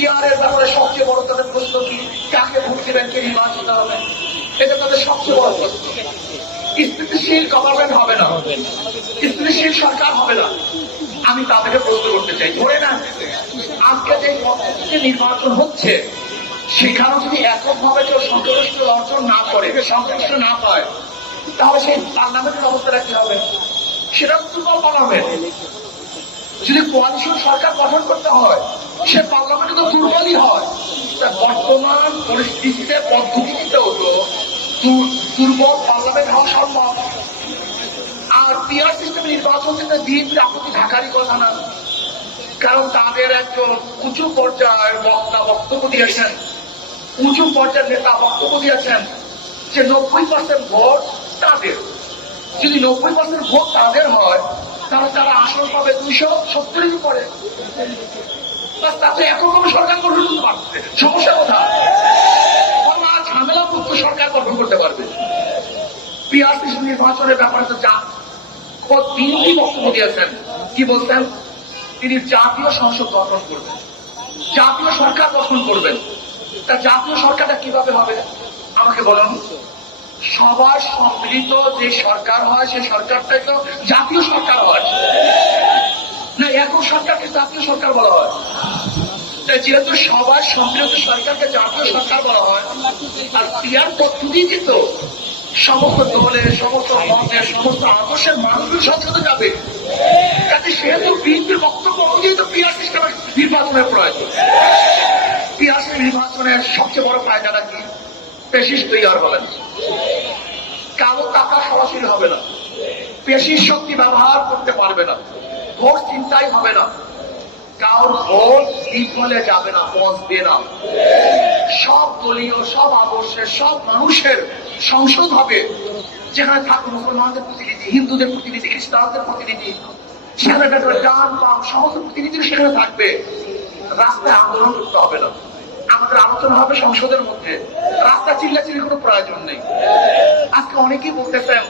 PR এর ব্যাপারে সবচেয়ে বড় তাদের প্রশ্ন কি, কাকে ভোট দেবেন, কে নির্বাচিত হবে, এটা তাদের সবচেয়ে বড় প্রশ্ন। স্থিতিশীল গভর্নমেন্ট হবে না, স্থিতিশীল সরকার হবে না। আমি তাদেরকে প্রশ্ন করতে চাই, ধরে না আজকে যে পদ্ধতিতে নির্বাচন হচ্ছে সেখানে যদি এককভাবে কেউ সংখ্যাগরিষ্ঠ অর্জন না করে, সংখ্যাগরিষ্ঠ না পায়, তাহলে সেই পার্লামেন্টের অবস্থাটা কি হবে? সেটা দুর্বল পার্লামেন্ট। যদি কোয়ালিশন সরকার গঠন করতে হয়, সে পার্লামেন্টে তো দুর্বলই হয়। বর্তমান পরিস্থিতিতে পদ্ধতিতে হলো দুর্বল পার্লামেন্ট হওয়া সম্ভব। আর পিআর সিস্টেমে নির্বাচন থেকে বিএনপির আপত্তি ঢাকারই কথা না, কারণ তাদের একজন উঁচু পর্যায়ের বক্তা বক্তব্য দিয়েছেন, উঁচু পর্যায়ের নেতা বক্তব্য দিয়েছেন যে 90% ভোট তাদের। যদি 90% ভোট তাদের হয় তাহলে তারা আসন পাবে 270-এর উপরে। তাতে এককভাবে সরকার গঠন করতে পারছে, সমস্যা কোথায়? ঝামেলা মুক্ত সরকার গঠন করতে পারবে। পিআর সিস্টেম নির্বাচনের ব্যাপারে তো বিএনপি বক্তব্য দিয়েছেন, কি বলছেন? তিনি জাতীয় সংসদ গঠন করবেন, জাতীয় সরকার গঠন করবেন। তা জাতীয় সরকারটা কিভাবে হবে আমাকে বলুন? সবার সম্মিলিত যে সরকার হয় সেই সরকারটাই তো জাতীয় সরকার হয় না, একক সরকারকে জাতীয় সরকার বলা হয়। যেহেতু সবার সম্মিলিত সরকারকে জাতীয় সরকার বলা হয়, আর পিআর পদ্ধতিতে তো সমস্ত দলের, সমস্ত মতের, সমস্ত আদর্শের মানুষের সাথে যাবে। কাজে সেহেতু বিএনপির বক্তব্য অনুযায়ী তো পিআর সিস্টেমের নির্বাচনের প্রয়োজন। পিআর নির্বাচনের সবচেয়ে বড় ফায়দাটা কি? পেশিস তৈরি হবেন, কালো টাকা সরাসরি হবে না, পেশির শক্তি ব্যবহার করতে পারবে না, ভোট চিন্তাই হবে না, কারোর ভোট বিফলে যাবে না, পৌঁছবে না। সব দলীয়, সব আদর্শের, সব মানুষের সংসদ হবে, যেখানে থাকবে মুসলমানদের প্রতিনিধি, হিন্দুদের প্রতিনিধি, খ্রিস্টানদের প্রতিনিধি, সেখানে ডান বাম সমস্ত প্রতিনিধি সেখানে থাকবে। রাস্তায় আন্দোলন করতে হবে না, আমাদের আলোচনা হবে সংসদের মধ্যে, রাস্তা চিল্লাচিল্লির কোনো প্রয়োজন নেই। আজকে অনেকেই বলতেছেন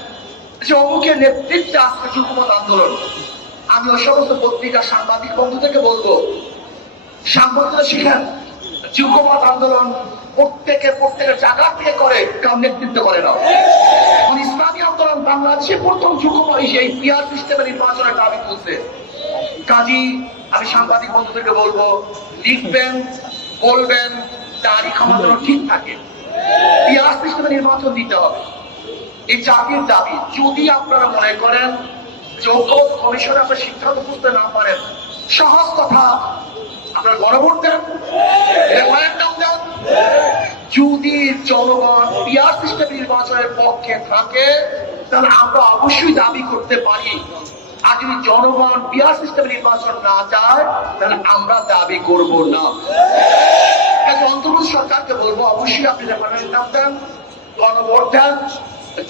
যে অমুকের নেতৃত্বে আজকে যুগপৎ আন্দোলন। আমি ওই সমস্ত পত্রিকা সাংবাদিক বন্ধুদেরকে বলবো, সাংবাদিকরা শিখেন, যুগপৎ আন্দোলন প্রত্যেকের জায়গা থেকে করে, কারণ নেতৃত্ব করে না। ইসলামী আন্দোলন বাংলাদেশে প্রথম যুগপৎ এই পিআর সিস্টেমে নির্বাচনের দাবি তুলছে। কাজী আমি সাংবাদিক বন্ধুদেরকে বলবো, লিখবেন, বলবেন, তারিখ আমাদের ঠিক থাকে। পিআর সিস্টেমে নির্বাচন দিতে হবে, এই জাতির দাবি। যদি আপনারা মনে করেন যোগ্য কমিশনে আপনার সিদ্ধান্ত বুঝতে না পারেন, সহজ কথা, আপনার গণভোট দেন, রেফারেন্ডাম দেন। যদি জনগণ পিআর সিস্টেম নির্বাচনের পক্ষে থাকে তাহলে আমরা অবশ্যই দাবি করতে পারি। আর যদি জনগণ পিআর সিস্টেম নির্বাচন না চায় তাহলে আমরা দাবি করব না। অন্তর্বর্তী সরকারকে বলবো, অবশ্যই আপনি রেফারেন্ডাম দেন, গণভোট দেন।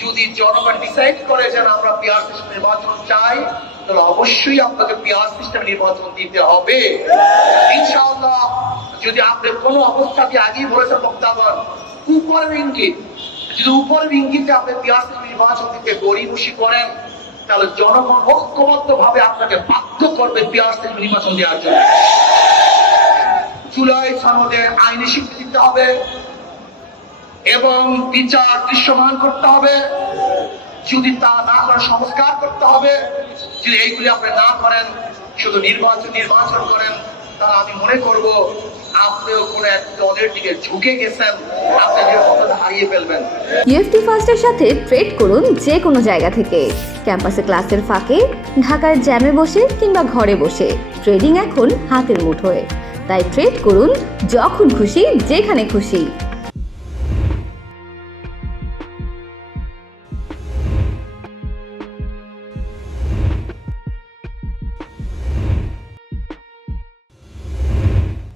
যদি জনগণ ডিসাইড করে যে আমরা পিআর সিস্টেম নির্বাচন চাই তাহলে অবশ্যই আপনাকে পিআর সিস্টেম নির্বাচন দিতে হবে ইনশাআল্লাহ। যদি আপনি কোনো অবস্থাতে আগেই বলেছেন বক্তব্য উপরের ইঙ্গিত, যদি উপরের ইঙ্গিতে আপনি পিআর সিস্টেম নির্বাচন দিতে গড়িমসি করেন তাহলে জনগণ ঐক্যবদ্ধ ভাবে আপনাকে বাধ্য করবে পিআর সিস্টেম নির্বাচন দেওয়ার জন্য। জুলাই সনদে আইনি স্বীকৃতি দিতে হবে এবং বিচার দৃশ্যমান করতে হবে। যদি তা না করে সংস্কার করতে হবে। যদি এইগুলি আপনি না করেন, শুধু নির্বাচন করেন, তাহলে আমি মনে করব আপনিও কোন এক দলের দিকে ঝুঁকে গেছেন, আপনি নিরাপত্তা হারিয়ে ফেলবেন। ইএফটি ফার্স্টের সাথে ট্রেড করুন যে কোনো জায়গা থেকে, ক্যাম্পাসে ক্লাসের ফাঁকে, ঢাকার জ্যামে বসে কিংবা ঘরে বসে। ট্রেডিং এখন হাতের মুঠোয়, তাই ট্রেড করুন যখন খুশি, যেখানে খুশি।